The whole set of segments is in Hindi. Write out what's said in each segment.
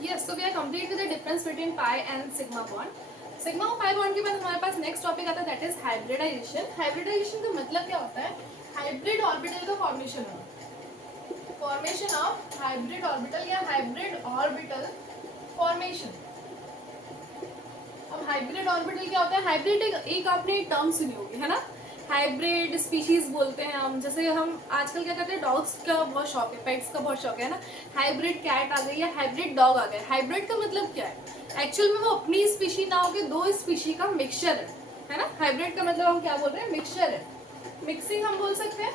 Yes, so we are complete with the difference between pi and sigma bond. Sigma और पाई बॉन्ड के बाद हमारे पास नेक्स्ट टॉपिक आता है दैट इज हाइब्रिडाइजेशन. हाइब्रिडाइजेशन का मतलब क्या होता है? हाइब्रिड ऑर्बिटल का फॉर्मेशन होना. फॉर्मेशन ऑफ हाइब्रिड ऑर्बिटल या हाइब्रिड ऑर्बिटल फॉर्मेशन. अब हाइब्रिड ऑर्बिटल क्या होता है? हाइब्रिड एक आपने टर्म सुनी होगी, है ना? हाइब्रिड स्पीशीज बोलते हैं हम. जैसे हम आजकल क्या करते हैं, डॉग्स का बहुत शौक है, पेट्स का बहुत शौक है ना. हाइब्रिड कैट आ गई या हाइब्रिड डॉग आ गए. हाइब्रिड का मतलब क्या है? एक्चुअल में वो अपनी स्पीशी ना होकर दो स्पीशी का मिक्सचर है ना. हाइब्रिड का मतलब हम क्या बोल रहे हैं? मिक्सचर है, मिक्सिंग हम बोल सकते हैं.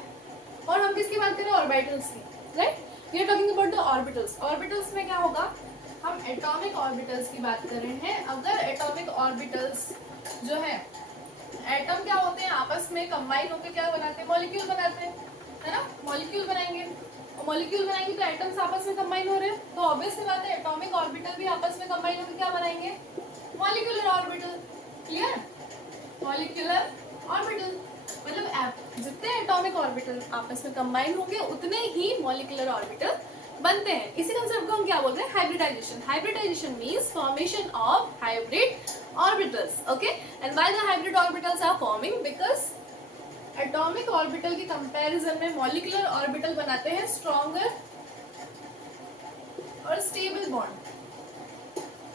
और हम किसकी बात करें? ऑर्बिटल्स की, right. We are talking about the orbitals. Orbitals में क्या होगा? हम एटॉमिक ऑर्बिटल्स की बात कर रहे हैं. अगर एटॉमिक ऑर्बिटल्स जो है, एटम क्या होते हैं? आपस में कंबाइन होकर क्या बनाते हैं? मॉलिक्यूल बनाते हैं, है ना. मॉलिक्यूल बनाएंगे, और मॉलिक्यूल बनाएंगे तो एटम्स आपस में कंबाइन हो रहे हैं, तो ऑब्वियस सी बात है एटॉमिक ऑर्बिटल भी आपस में कंबाइन होकर क्या बनाएंगे? Molecular orbital. Clear? Molecular orbital मतलब जितने एटॉमिक ऑर्बिटल आपस में कंबाइन होंगे उतने ही मॉलिक्यूलर ऑर्बिटल बनते हैं. इसी कंसेप्ट को हम क्या बोलते हैं? Hybridization. Hybridization means formation of hybrid orbitals. Okay, and why the hybrid orbitals are forming? Because atomic orbital के कंपैरिजन में मॉलिक्यूलर ऑर्बिटल बनाते हैं स्ट्रॉन्गर और स्टेबल बॉन्ड.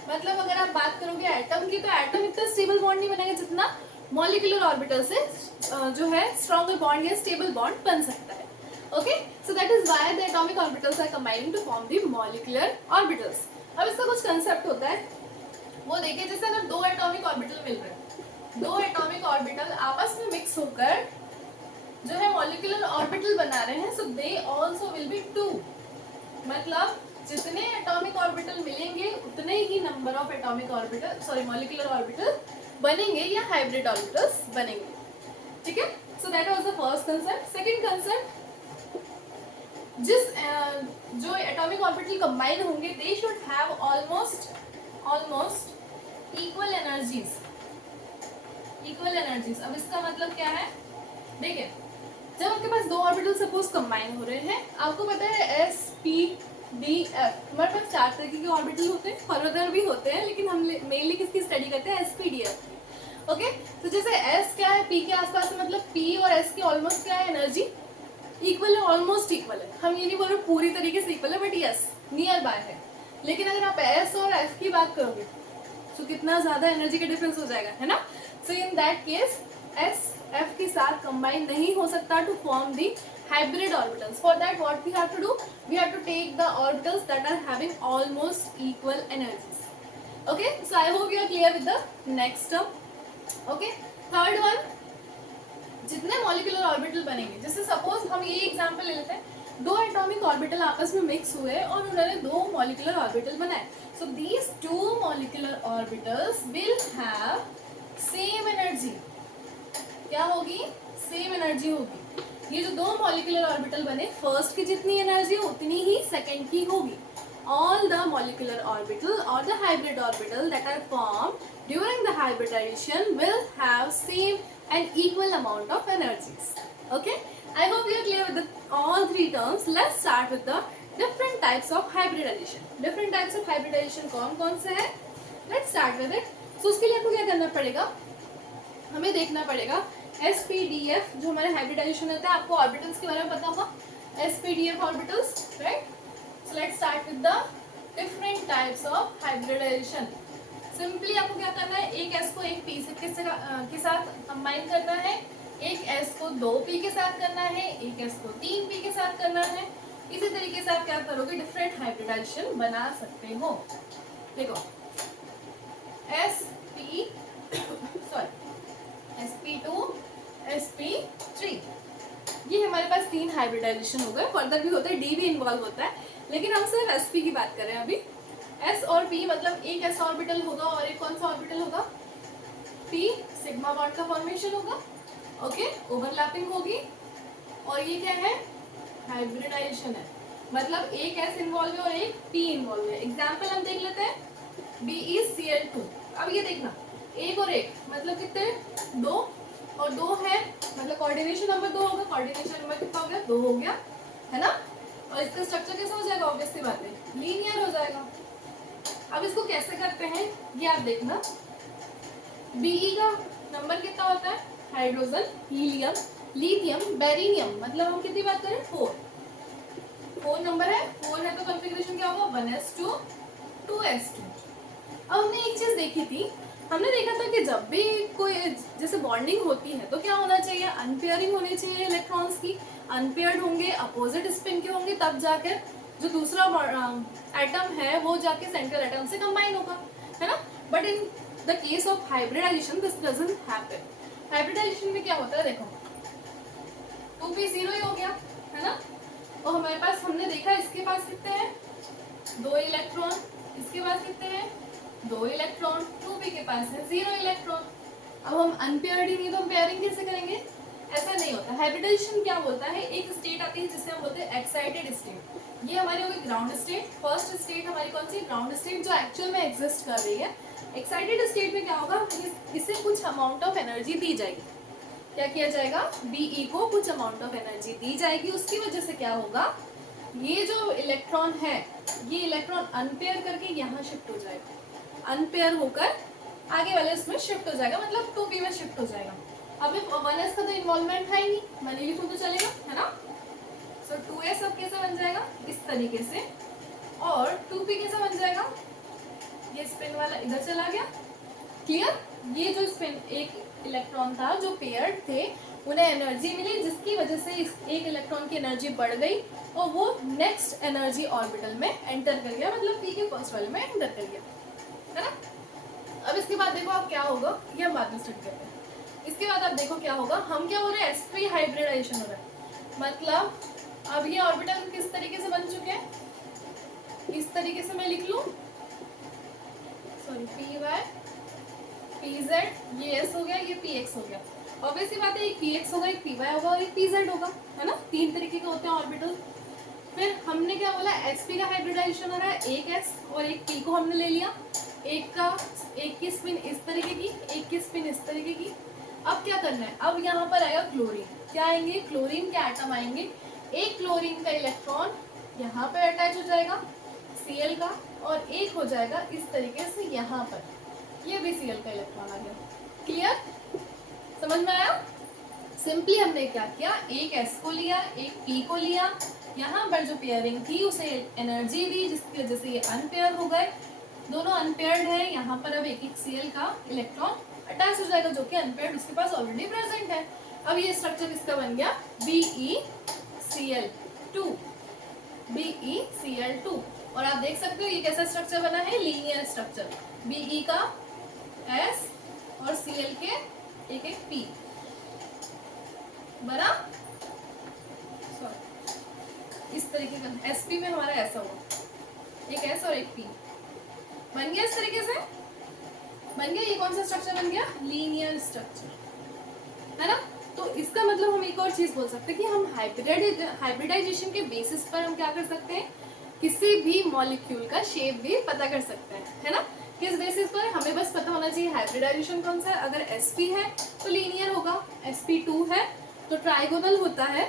मतलब अगर आप बात करोगे एटम की, तो एटम इतना स्टेबल बॉन्ड नहीं बनेगा जितना मॉलिक्यूलर ऑर्बिटल से जो है स्ट्रॉन्गर बॉन्ड या स्टेबल बॉन्ड बन सकता है. Okay, so that is why the atomic orbitals are combining to form the molecular orbitals. अब इसका कुछ कंसेप्ट होता है, वो देखिए. जैसे अगर दो एटॉमिक ऑर्बिटल मिल रहे हैं, दो एटॉमिक ऑर्बिटल आपस में मिक्स होकर जो है मॉलिक्यूलर ऑर्बिटल बना रहे हैं, so they also will be two. मतलब जितने एटॉमिक ऑर्बिटल मिलेंगे उतने ही number of atomic orbital molecular orbital बनेंगे या हाइब्रिड ऑर्बिटल्स बनेंगे. ठीक है, so that was the first concept. Second concept, जिस जो एटॉमिक ऑर्बिटल कंबाइन होंगे they should have almost equal energies. Equal energies. अब इसका मतलब क्या है? देखिए, जब आपके पास दो ऑर्बिटल सपोज कंबाइन हो रहे हैं, आपको पता है एस पी डी एफ, हमारे पास चार तरीके के ऑर्बिटल होते हैं, फर्दर भी होते हैं, लेकिन हम मेनली किसकी स्टडी करते हैं? S P D F. Okay, तो जैसे एस क्या है? पी के आसपास है, मतलब पी और एस की ऑलमोस्ट क्या है? एनर्जी इक्वल है, ऑलमोस्ट इक्वल है. हम ये नहीं बोल रहे पूरी तरीके से इक्वल है, बट यस नियर बाय है. लेकिन अगर आप एस और एफ की बात करोगे तो कितना ज्यादा एनर्जी का डिफरेंस हो जाएगा, है ना. So in that case S F के साथ कंबाइन नहीं हो सकता to form the hybrid orbitals. For that what we have to do? We have to take the orbitals that are having almost equal energies. Okay, so I hope you are clear with the next term. Okay, third one, जितने मॉलिक्यूलर ऑर्बिटल बनेंगे, जैसे सपोज हम ये एग्जांपल ले लेते हैं, दो एटॉमिक ऑर्बिटल आपस में मिक्स हुए और उन्होंने दो मॉलिक्यूलर ऑर्बिटल बनाए. So these two molecular orbitals will have same energy. क्या होगी? सेम एनर्जी होगी. ये जो दो मॉलिक्यूलर ऑर्बिटल बने, फर्स्ट की जितनी एनर्जी उतनी ही सेकंड की होगी. All the molecular orbital or the hybrid orbital that are formed during the hybridization will have same and equal amount of energies. Okay, I hope you are clear with all three terms. Let's start with the different types of hybridization. Different types of hybridization कौन-कौन से हैं? Let's start with it. So उसके लिए आपको क्या करना पड़ेगा? हमें देखना पड़ेगा SPDF जो हमारे हाइब्रिडाइजेशन होता है. आपको ऑर्बिटल्स के बारे में पता होगा, SPDF orbitals, right. So let's start with the different types of hybridization. Simply आपको क्या करना है? एक S को एक P के साथ कंबाइन करना है, एक S को दो P के साथ करना है, एक S को तीन P के साथ करना है. इसी तरीके से आप क्या करोगे? डिफरेंट हाइब्रिडाइजेशन बना सकते हो. देखो sp2 sp3, ये हमारे पास तीन हाइब्रिडाइजेशन हो गए. फर्दर भी होता है, डी भी इन्वॉल्व होता है, लेकिन हम सिर्फ sp की बात कर रहे हैं अभी. s और p मतलब एक s ऑर्बिटल होगा और एक कौन सा ऑर्बिटल होगा? p. सिग्मा बॉन्ड का फॉर्मेशन होगा. ओके, ओवरलैपिंग होगी. और ये क्या है? हाइब्रिडाइजेशन है, मतलब एक s इन्वॉल्व है और एक p इन्वॉल्व है. एग्जाम्पल हम देख लेते हैं. BeCl2. अब ये देखना, एक और एक मतलब कितने? दो और दो है, मतलब कोऑर्डिनेशन नंबर दो होगा. कोऑर्डिनेशन नंबर कितना हो गया? दो हो गया, है ना. और इसका स्ट्रक्चर कैसा हो जाएगा? ऑब्वियसली बात है, लीनियर हो जाएगा. अब इसको कैसे करते हैं ये आप देखना। Be का नंबर कितना होता है? हाइड्रोजन, हीलियम, लिथियम, बेरिलियम, मतलब हम कितनी बात करें? 4 नंबर है। 4 है तो कॉन्फ़िगरेशन क्या होगा? 1s2 2s2। अब हमने एक चीज देखी थी, हमने देखा था कि जब भी कोई जैसे बॉन्डिंग होती है तो क्या होना चाहिए? अनपेयरिंग होनी चाहिए इलेक्ट्रॉन्स की। अनपेयर्ड होंगे, अपोजिट स्पिन के होंगे, तब जाकर जो दूसरा एटम है वो जाके सेंट्रल एटम से कंबाइन होगा, है ना। But in the case of hybridization this doesn't happen. Hybridization में क्या होता है? देखो 2p 0 ही हो गया, है ना। और हमारे पास, हमने देखा इसके पास कितने हैं? 2 इलेक्ट्रॉन। इसके पास कितने हैं? 2 इलेक्ट्रॉन। 2p के पास है 0 इलेक्ट्रॉन। अब हम अनपेयर्ड ही नहीं तो हम पेयरिंग कैसे करेंगे? ऐसा नहीं होता। हाइब्रिडाइजेशन क्या बोलता है? एक स्टेट आती है जिसे हम बोलते हैं एक्साइटेड स्टेट। ये हमारी होगी ग्राउंड स्टेट। फर्स्ट स्टेट हमारी कौन सी? ग्राउंड स्टेट, जो एक्चुअल में एग्जिस्ट कर रही है। एक्साइटेड स्टेट में क्या होगा? इसे कुछ अमाउंट ऑफ एनर्जी दी जाएगी। क्या किया जाएगा? Be को कुछ अमाउंट ऑफ एनर्जी दी जाएगी। उसकी वजह से क्या होगा? ये जो इलेक्ट्रॉन है, ये इलेक्ट्रॉन अनपेयर करके यहाँ शिफ्ट हो जाएगा। अनपेयर होकर आगे वाले उसमें शिफ्ट हो जाएगा, मतलब 2p में शिफ्ट हो जाएगा। अब 1s का तो इन्वॉल्वमेंट है ही नहीं, मनी लिखो तो चलेगा, है ना। सो 2s अब कैसे बन जाएगा? इस तरीके से। और 2p कैसे बन जाएगा? ये स्पिन वाला इधर चला गया। क्लियर? ये जो स्पिन एक इलेक्ट्रॉन था जो पेयर्ड थे, उन्हें एनर्जी मिली, जिसकी वजह से इस एक इलेक्ट्रॉन की एनर्जी बढ़ गई और वो नेक्स्ट एनर्जी ऑर्बिटल में एंटर कर गया, मतलब p के फर्स्ट वाले में एंटर कर गया, है ना। अब इसके बाद देखो आप क्या होगा, ये हम बाद में स्टार्ट करते हैं। इसके बाद आप देखो क्या होगा। हम क्या हो रहे हैं? sp हाइब्रिडाइजेशन हो रहा है। मतलब अब ये ऑर्बिटल किस तरीके से बन चुके हैं? इस तरीके से मैं लिख लूं, सॉरी, py pz, ये s हो गया, ये px हो गया। ऑब्वियसली बात है, एक px होगा, एक py होगा और एक pz होगा, है ना। 3 तरीके के होते हैं ऑर्बिटल। फिर हमने क्या बोला? sp का हाइब्रिडाइजेशन हो रहा है। एक s और एक p को हमने ले लिया। एक की स्पिन इस तरीके की, एक की स्पिन इस तरीके की। अब क्या करना है? अब यहाँ पर आएगा क्लोरीन। क्या आएंगे? क्लोरीन के एटम आएंगे। एक क्लोरीन का इलेक्ट्रॉन यहाँ पर अटैच हो जाएगा Cl का, और एक हो जाएगा इस तरीके से यहाँ पर, ये भी Cl का इलेक्ट्रॉन आ गया। क्लियर? समझ में आया? सिंपली हमने क्या किया? एक S को लिया, एक P को लिया, यहाँ पर जो पेयरिंग थी उसे एनर्जी दी, जिसकी वजह से ये अनपेयर हो गए। दोनों अनपेयर्ड है, यहाँ पर अब एक एक Cl का इलेक्ट्रॉन अटैच हो जाएगा, जो कि अनपेयर्ड उसके पास ऑलरेडी प्रेजेंट है। अब ये स्ट्रक्चर किसका बन गया? BeCl2। BeCl2। और आप देख सकते हो ये कैसा स्ट्रक्चर बना है? Linear structure. Be का S और Cl के एक एक P बना। इस तरीके का sp में हमारा ऐसा हुआ, एक s और एक p बन गया। इस तरीके से बन गया। ये कौन सा स्ट्रक्चर बन गया? लीनियर स्ट्रक्चर, है ना। तो इसका मतलब हम एक और चीज बोल सकते हैं कि हम हाइब्रिडाइजेशन के बेसिस पर हम क्या कर सकते हैं? किसी भी मॉलिक्यूल का शेप भी पता कर सकते हैं, है ना। किस बेसिस पर? हमें बस पता होना चाहिए हाइब्रिडाइजेशन कौन सा है। अगर sp है तो लीनियर होगा, sp2 है तो ट्राइगोनल होता है,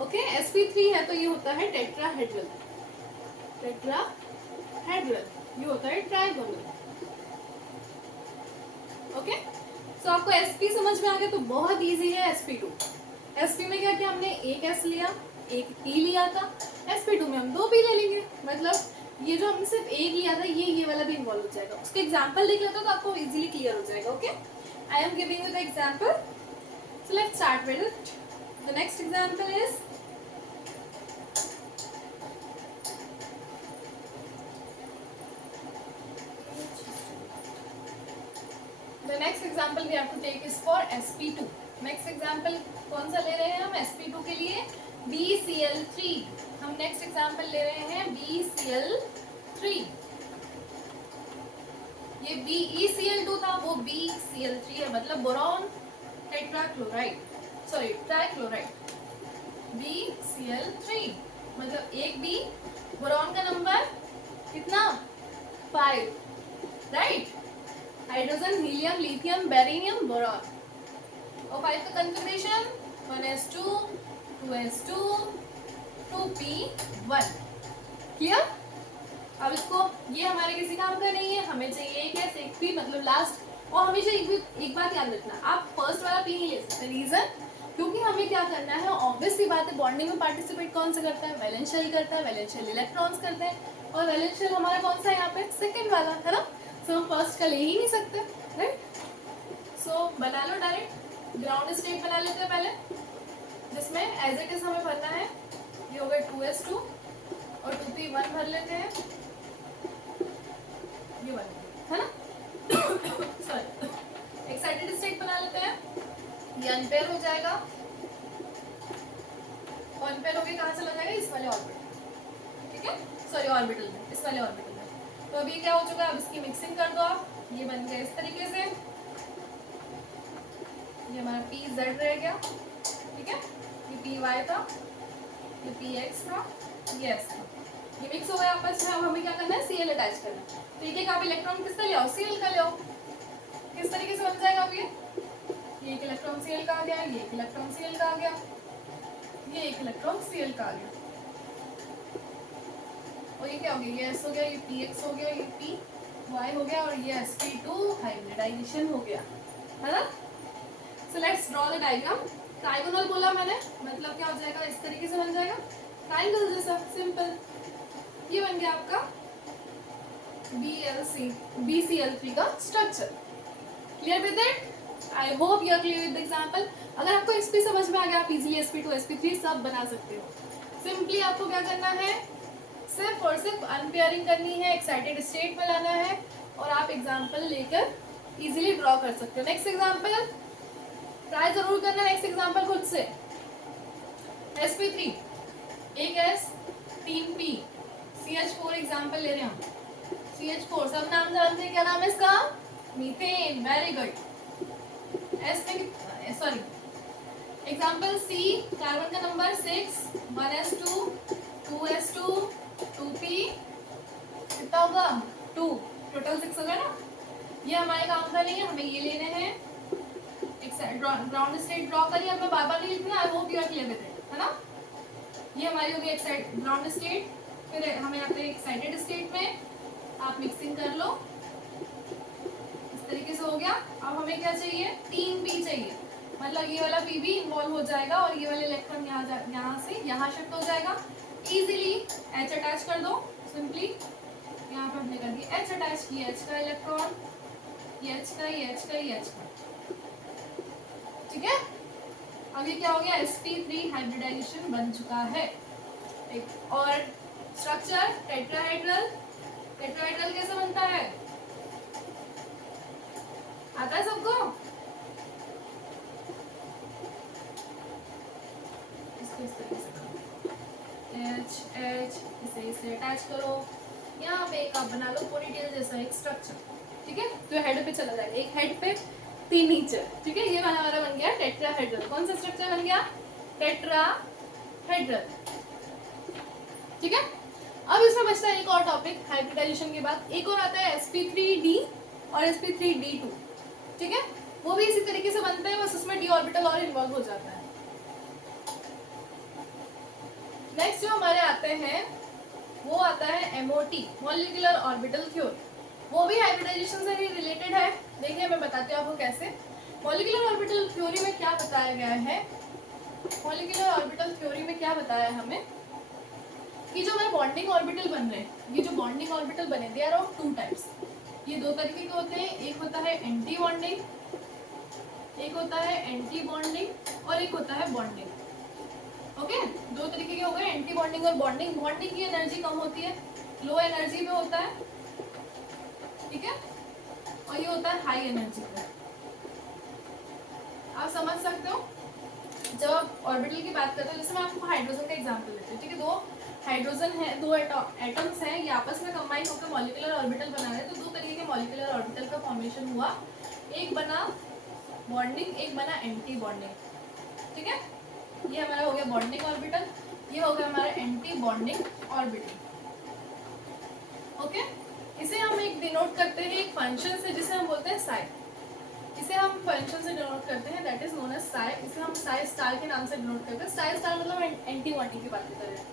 ओके। sp3 है तो ये होता है टेट्राहेड्रल। टेट्राहेड्रल ये होता है ट्राइगोनल, ओके। सो आपको sp समझ में आ गया तो बहुत इजी है। sp2, sp में क्या किया हमने? एक s लिया, एक p लिया था। sp2 में हम 2 p ले लेंगे, मतलब ये जो हमने सिर्फ एक लिया था ये वाला भी इन्वॉल्व हो जाएगा। उसके एग्जांपल देख लेते हो तो आपको इजीली क्लियर हो जाएगा, okay. I am giving you the example, so let's start with it. The next example is the next example we have to take is for sp2. next example कौन सा ले रहे हैं हम? sp2 के लिए BeCl3। हम next example ले रहे हैं BeCl3। ये BeCl2 था, वो BeCl3 है, मतलब boron tetrachloride, sorry trichloride. BeCl3 मतलब एक B, बोरॉन का नंबर कितना? 5, right. Hydrogen, helium, lithium, beryllium, boron. और 5 का configuration 1s2 2s2 2p1। Clear? अब इसको, ये हमारे किसी काम का नहीं है, हमें चाहिए एक एस एक पी मतलब लास्ट। और हमेशा एक बात याद रखना, आप फर्स्ट वाला पी नहीं ले सकते। रीजन, क्योंकि हमें क्या करना है, ऑब्वियस सी बात है, बॉन्डिंग में पार्टिसिपेट कौन सा करता है, वैलेंस शेल करता है, वैलेंस शेल इलेक्ट्रॉन्स करते हैं, और वैलेंस शेल हमारा कौन सा है यहाँ पे, सेकंड वाला है ना। सो हम फर्स्ट का ले ही नहीं सकते, राइट। सो बना लो डायरेक्ट, ग्राउंड स्टेट बना लेते हैं पहले, जिसमें एज इट इज हमें भरना है, ये हो गया 2s2 और 2p1 भर लेते हैं, ये बन गया है ना। सॉरी, एक्साइटेड स्टेट बना लेते हैं, ये अनपेयर हो जाएगा, और अनपेयर होके कहाँ चला जाएगा, इस वाले ऑर्बिटल, ठीक है, सॉरी ऑर्बिटल में, इस वाले ऑर्बिटल में। तो अभी क्या हो चुका है, अब इसकी मिक्सिंग कर दो आप, ये बन गया इस तरीके से, ये हमारा pz रह गया, ठीक है, ये py था, ये px था, ये s था, ये मिक्स हो गया आपस में। अब हमें क्या करना है, Cl अटैच करना है। तो एक आप इलेक्ट्रॉन किसका ले आओ, Cl का ले आओ। किस तरीके से बन जाएगा अब ये एक इलेक्ट्रॉन Cl का आ गया, ये एक इलेक्ट्रॉन Cl का आ गया, ये एक इलेक्ट्रॉन Cl का आ गया, और ये क्या हो गया, ये s हो गया, ये px हो गया, ये py हो गया, और ये sp2 हाइब्रिडाइजेशन हो गया, है ना। So let's draw the diagram. Trigonal बोला मैंने, मतलब क्या हो जाएगा, इस तरीके से बन जाएगा, ट्राइंगल जैसा, सिंपल। ये बन गया आपका BCl3 का structure. Clear with it? I hope you are clear with the example. अगर आपको sp समझ में आ गया, आप इजीली sp2 sp3 सब बना सकते हो। सिंपली आपको क्या करना है, सिर्फ और सिर्फ अनपेयरिंग करनी है, एक्साइटेड स्टेट में लाना है, और आप एग्जांपल लेकर इजीली ड्रॉ कर सकते हो। नेक्स्ट एग्जांपल ट्राई जरूर करना, नेक्स्ट एग्जांपल खुद से। sp3 एक s 3p CH4 एग्जांपल ले रहे हैं हम, CH4 सब नाम जानते हैं, क्या नाम है इसका, मीथेन, वेरी गुड। s में सॉरी एग्जांपल C, कार्बन का नंबर 6, 1s2 2s2 2p, कितना होगा 2, टोटल 6 होगा ना। ये हमारे काम का नहीं है, हमें ये लेने हैं। ग्राउंड स्टेट ड्रॉ करिए, अब मैं बार बार नहीं लिखना, I hope you are clear with it, है ना। ये हमारी होगी ग्राउंड स्टेट, फिर हमें आते हैं एक्साइटेड स्टेट में, आप मिक्सिंग कर लो, इस तरीके से हो गया। अब हमें क्या चाहिए, 3p चाहिए, मतलब ये वाला p भी इन्वॉल्व हो जाएगा, और ये वाले इलेक्ट्रॉन यहाँ से यहाँ शिफ्ट हो जाएगा। इजीली H अटैच कर दो, सिंपली यहाँ पर हमने कर दिया H अटैच, ये H का इलेक्ट्रॉन, ये H का, ये H का, ये H का, ठीक है। अब ये क्या हो गया, sp3 हाइब्रिडाइजेशन बन चुका है। एक और स्ट्रक्चर टेट्राहेड्रल। टेट्राहेड्रल कैसे बनता है, आता है सबको, इसको इस तरीके से H इसे अटैच करो, यहाँ पे एक आप बना लो पोनीटेल जैसा एक स्ट्रक्चर, ठीक है, जो हेड पे चला जाएगा, एक हेड पे 3 नीचे, ठीक है। ये हमारा बन गया टेट्राहेड्रल। कौन सा स्ट्रक्चर बन गया, टेट्राहेड्रल, ठीक है। अब इसमें बचता है एक और टॉपिक, हाइब्रिडाइजेशन के बाद एक और आता है sp3d और sp3d2, ठीक है। वो भी इसी तरीके से बनता है, बस उसमें d ऑर्बिटल और इन्वॉल्व हो जाता है। नेक्स्ट जो हमारे आते हैं वो आता है MOT, मॉलिक्यूलर ऑर्बिटल थ्योरी। वो भी हाइब्रिडाइजेशन से रिलेटेड है। देखिए मैं बताती हूँ आपको कैसे। मॉलिक्यूलर ऑर्बिटल थ्योरी में क्या बताया गया है, मॉलिक्यूलर ऑर्बिटल थ्योरी में क्या बताया हमें कि जो हमारे बॉन्डिंग ऑर्बिटल बन रहे हैं, ये जो बॉन्डिंग ऑर्बिटल बने दे आर ऑफ 2 टाइप्स। ये 2 तरीके के होते हैं, एक होता है एंटी बॉन्डिंग, एक होता है एंटी बॉन्डिंग, और एक होता है बॉन्डिंग। ओके, 2 तरीके के हो गए, एंटी बॉन्डिंग और बॉन्डिंग। बॉन्डिंग की एनर्जी कम होती है, लो एनर्जी में होता है, ठीक है, और ये होता है हाई एनर्जी पे। आप समझ सकते हो, जब आप ऑर्बिटल की बात करते हो, जैसे मैं आपको हाइड्रोजन का एग्जांपल देती हूँ, ठीक है। 2 हाइड्रोजन है, 2 एटम्स हैं, ये आपस में कंबाइन होकर मॉलिक्यूलर ऑर्बिटल बना रहे हैं। तो 2 तरीके के मॉलिक्यूलर ऑर्बिटल का फॉर्मेशन हुआ, एक बना बॉन्डिंग, एक बना एंटी बॉन्डिंग, ठीक है। ये हमारा हो गया बॉन्डिंग ऑर्बिटल, ये हो गया हमारा एंटी बॉन्डिंग ऑर्बिटल। ओके, इसे हम एक डिनोट करते हैं एक फंक्शन से, जिसे हम बोलते हैं साई। इसे हम फंक्शन से डिनोट करते हैं, that is known as psi. इसे हम साई स्टार के नाम से डिनोट करते हैं। साई स्टार मतलब एंटी बॉन्डिंग की बात कर रहे हैं।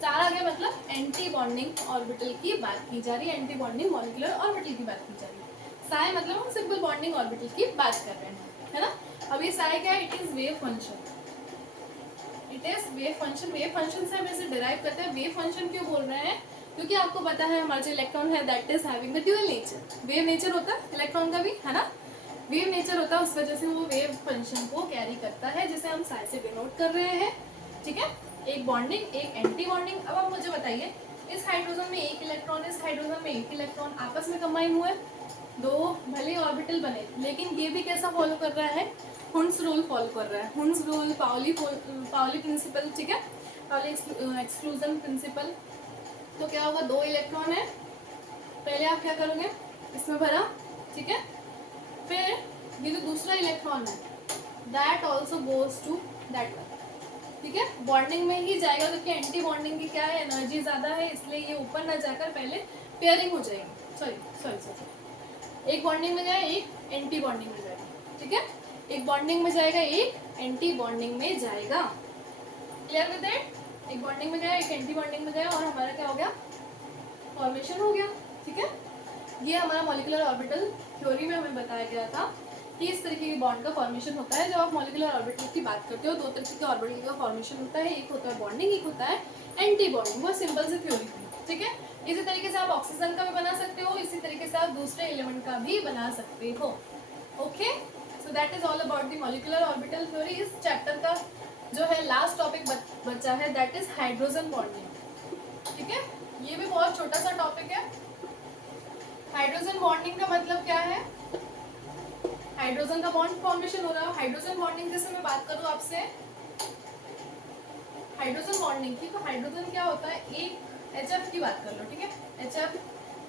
स्टार आ गया मतलब एंटी बॉन्डिंग ऑर्बिटल की बात की जा रही है, एंटी बॉन्डिंग मॉलिक्यूलर ऑर्बिटल की बात की जा रही है। साई मतलब हम सिंपल बॉन्डिंग ऑर्बिटल की बात कर रहे हैं, है ना। अब ये साई क्या है, it is wave function, it is wave function. Wave function से हम इसे डिराइव करते हैं। वेव फंक्शन क्यों बोल रहे हैं, क्योंकि आपको पता है हमारा जो इलेक्ट्रॉन है that is having the dual nature. Wave nature होता है इलेक्ट्रॉन का भी, है ना, वेव नेचर होता है, उस वजह से वो वेव फंक्शन को कैरी करता है, जिसे हम साई से डिनोट कर रहे हैं, ठीक है। एक बॉन्डिंग, एक एंटी बॉन्डिंग। अब आप मुझे बताइए, इस हाइड्रोजन में एक इलेक्ट्रॉन, इस हाइड्रोजन में एक इलेक्ट्रॉन आपस में कंबाइन हुए, दो भले ऑर्बिटल बने, लेकिन ये भी कैसा फॉलो कर रहा है, हुंस रूल फॉलो कर रहा है। हुंस रूल, पाउली प्रिंसिपल, ठीक है, पाउली एक्सक्लूजन प्रिंसिपल। तो क्या होगा, दो इलेक्ट्रॉन है, पहले आप क्या करोगे, इसमें भरा, ठीक है, फिर ये जो दूसरा इलेक्ट्रॉन है that also goes to that one, ठीक है, बॉन्डिंग में ही जाएगा, क्योंकि एंटी बॉन्डिंग की क्या है, एनर्जी ज़्यादा है, इसलिए ये ऊपर ना जाकर पहले पेयरिंग हो जाएगी। सॉरी, एक बॉन्डिंग में जाए, एक एंटी बॉन्डिंग में जाएगा, ठीक है, एक बॉन्डिंग में जाएगा, एक एंटी बॉन्डिंग में जाएगा। क्लियर विद दैट, एक बॉन्डिंग में जाए, एक एंटी बॉन्डिंग में जाए, और हमारा क्या हो गया, फॉर्मेशन हो गया, ठीक है। ये हमारा मॉलिक्यूलर ऑर्बिटल थ्योरी में हमें बताया गया था कि इस तरीके की बॉन्ड का फॉर्मेशन होता है। जब आप मॉलिक्यूलर ऑर्बिटल की बात करते हो, दो तरीके के ऑर्बिटल का फॉर्मेशन होता है, एक होता है बॉन्डिंग, एक होता है एंटी बॉन्डिंग। वो सिंपल सी थ्योरी थी, ठीक है। इसी तरीके से आप ऑक्सीजन का भी बना सकते हो, इसी तरीके से आप दूसरे एलिमेंट का भी बना सकते हो। Okay, so that is all about the molecular orbital theory. इस चैप्टर का जो है लास्ट टॉपिक बचा है दैट इज हाइड्रोजन बॉन्डिंग, ठीक है। ये भी बहुत छोटा सा टॉपिक है। हाइड्रोजन बॉन्डिंग का मतलब क्या है, हाइड्रोजन का बॉन्ड फॉर्मेशन हो रहा है। हाइड्रोजन बॉन्डिंग जैसे मैं बात करूं आपसे हाइड्रोजन बॉन्डिंग की, तो हाइड्रोजन क्या होता है, एक HF की बात कर लो, ठीक है,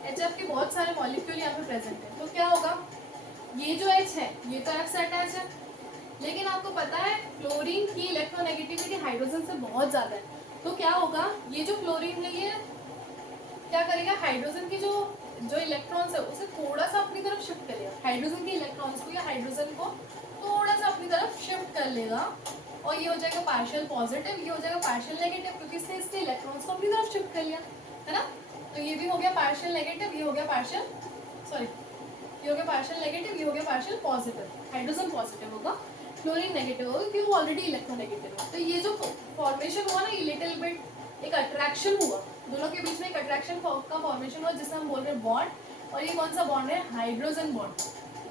HF के बहुत सारे मॉलिक्यूल यहाँ पे प्रेजेंट है। तो क्या होगा, ये जो H है ये तो F से अटैच है, लेकिन आपको पता है क्लोरीन की इलेक्ट्रोनेगेटिविटी हाइड्रोजन से बहुत ज़्यादा है। तो क्या होगा, ये जो क्लोरीन है ये क्या करेगा, हाइड्रोजन की जो इलेक्ट्रॉन्स है उसे थोड़ा सा अपनी तरफ शिफ्ट करेगा, हाइड्रोजन के इलेक्ट्रॉन्स को या हाइड्रोजन को थोड़ा सा अपनी तरफ शिफ्ट कर लेगा, और ये हो जाएगा पार्शियल पॉजिटिव, ये हो जाएगा पार्शियल नेगेटिव, क्योंकि इसने इसके इलेक्ट्रॉन्स को अपनी तरफ शिफ्ट कर लिया, है ना। तो ये भी हो गया पार्शियल नेगेटिव, ये हो गया पार्शियल ये हो गया पार्शियल नेगेटिव, ये हो गया पार्शियल पॉजिटिव। हाइड्रोजन पॉजिटिव होगा, क्लोरीन नेगेटिव होगा, क्योंकि वो ऑलरेडी इलेक्ट्रोनेगेटिव है। तो ये जो फॉर्मेशन हुआ ना, ये लिटिल बिट एक अट्रैक्शन हुआ, दोनों के बीच में एक अट्रैक्शन का फॉर्मेशन हुआ, जिसे हम बोल रहे हैं बॉन्ड। और ये कौन सा बॉन्ड है, हाइड्रोजन बॉन्ड।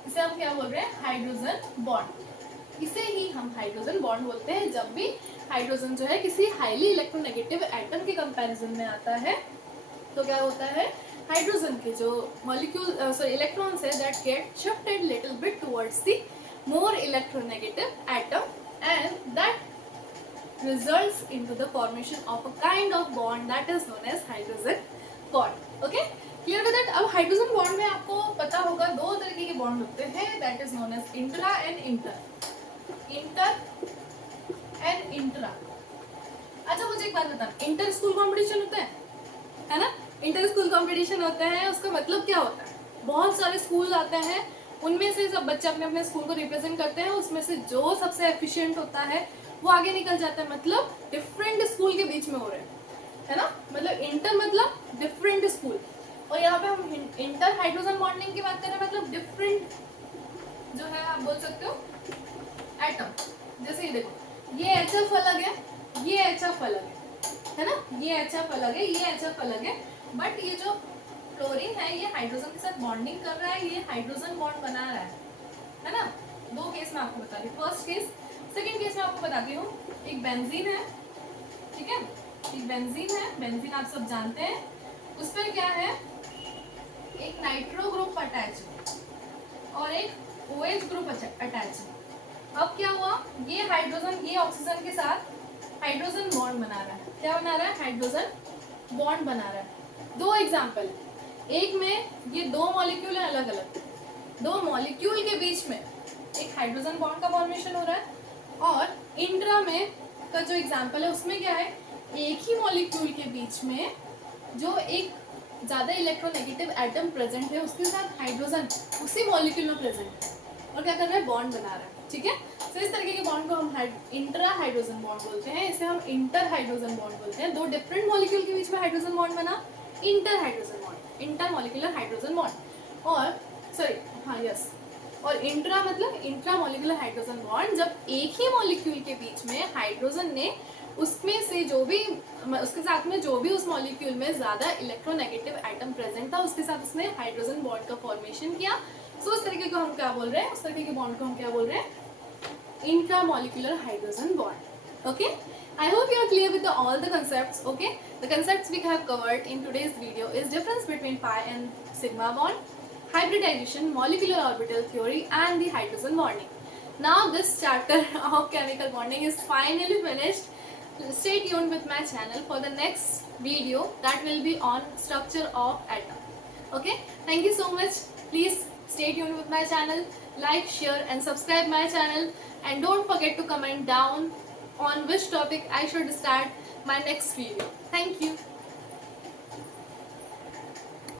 इसे हम क्या बोल रहे हैं, हाइड्रोजन बॉन्ड। इसे ही हम हाइड्रोजन बॉन्ड बोलते हैं जब भी हाइड्रोजन जो है किसी हाईली इलेक्ट्रोनेगेटिव एटम के कंपैरिजन में आता है। तो क्या होता है, हाइड्रोजन के जो मॉलिक्यूल इलेक्ट्रॉन्स है that get shifted little bit towards the more electronegative atom and that results into the formation of a kind of bond that is known as hydrogen bond. Okay, clear with that? अब हाइड्रोजन बॉन्ड में आपको पता होगा दो तरीके के बॉन्ड होते हैं that is known as intra and inter. अच्छा मुझे एक बात बता, इंटर स्कूल कॉम्पिटिशन होता है ना, इंटर स्कूल कॉम्पिटिशन होता है, उसका मतलब क्या होता है, बहुत सारे स्कूल आते हैं, उनमें से सब बच्चे अपने अपने स्कूल को रिप्रेजेंट करते हैं, उसमें से जो सबसे एफिशिएंट होता है वो आगे निकल जाता है, मतलब डिफरेंट स्कूल के बीच में हो रहे हैं, है ना। मतलब इंटर मतलब डिफरेंट स्कूल, और यहाँ पे हम इंटर हाइड्रोजन बॉन्डिंग की बात कर रहे हैं, मतलब डिफरेंट जो है आप बोल सकते हो एटम। जैसे ये देखो, ये HF अलग है, ये HF अलग है ना, ये HF अलग है, ये HF अलग है, बट ये जो क्लोरीन है ये हाइड्रोजन के साथ बॉन्डिंग कर रहा है, ये हाइड्रोजन बॉन्ड बना रहा है ना। दो केस में आपको बता रही हूँ, फर्स्ट केस। सेकेंड केस में आपको बताती हूँ, एक बेंजीन है, ठीक है, एक बेंजीन है, बेंजीन आप सब जानते हैं, उस पर क्या है, एक नाइट्रो ग्रुप अटैच और एक OH ग्रुप अटैच है। अब क्या हुआ, ये हाइड्रोजन ये ऑक्सीजन के साथ हाइड्रोजन बॉन्ड बना रहा है, क्या बना रहा है, हाइड्रोजन बॉन्ड बना रहा है। दो एग्जाम्पल, एक में ये दो मॉलिक्यूल है अलग अलग, दो मॉलिक्यूल के बीच में एक हाइड्रोजन बॉन्ड का फॉर्मेशन हो रहा है, और इंट्रा में का जो एग्जांपल है उसमें क्या है, एक ही मॉलिक्यूल के बीच में जो एक ज़्यादा इलेक्ट्रोनेगेटिव एटम प्रेजेंट है उसके साथ हाइड्रोजन उसी मॉलिक्यूल में प्रेजेंट है और क्या कर रहा है, बॉन्ड बना रहा है, ठीक है। तो इस तरीके के बॉन्ड को हम इंट्रा हाइड्रोजन बॉन्ड बोलते हैं, इसे हम इंटर हाइड्रोजन बॉन्ड बोलते हैं। दो डिफरेंट मॉलिक्यूल के बीच में हाइड्रोजन बॉन्ड बना, inter hydrogen bond, inter molecular hydrogen bond. और सॉरी, हाँ यस, और इंट्रा मतलब इंट्रा मॉलिक्यूलर हाइड्रोजन बॉन्ड, जब एक ही मॉलिक्यूल के बीच में हाइड्रोजन ने उसमें से जो भी, उसके साथ में जो भी उस मॉलिक्यूल में ज़्यादा इलेक्ट्रोनेगेटिव एटम प्रेजेंट था उसके साथ उसने हाइड्रोजन बॉन्ड का फॉर्मेशन किया। सो उस तरीके को हम क्या बोल रहे हैं, उस तरीके के बॉन्ड को हम क्या बोल रहे हैं, intramolecular hydrogen bond. Okay, I hope you are clear with all the concepts. Okay, the concepts we have covered in today's video is difference between pi and sigma bond, hybridization, molecular orbital theory and the hydrogen bonding. Now this chapter of chemical bonding is finally finished. Stay tuned with my channel for the next video that will be on structure of atom. Okay, thank you so much. Please stay tuned with my channel, like, share and subscribe my channel, and don't forget to comment down on which topic I should start my next video. Thank you.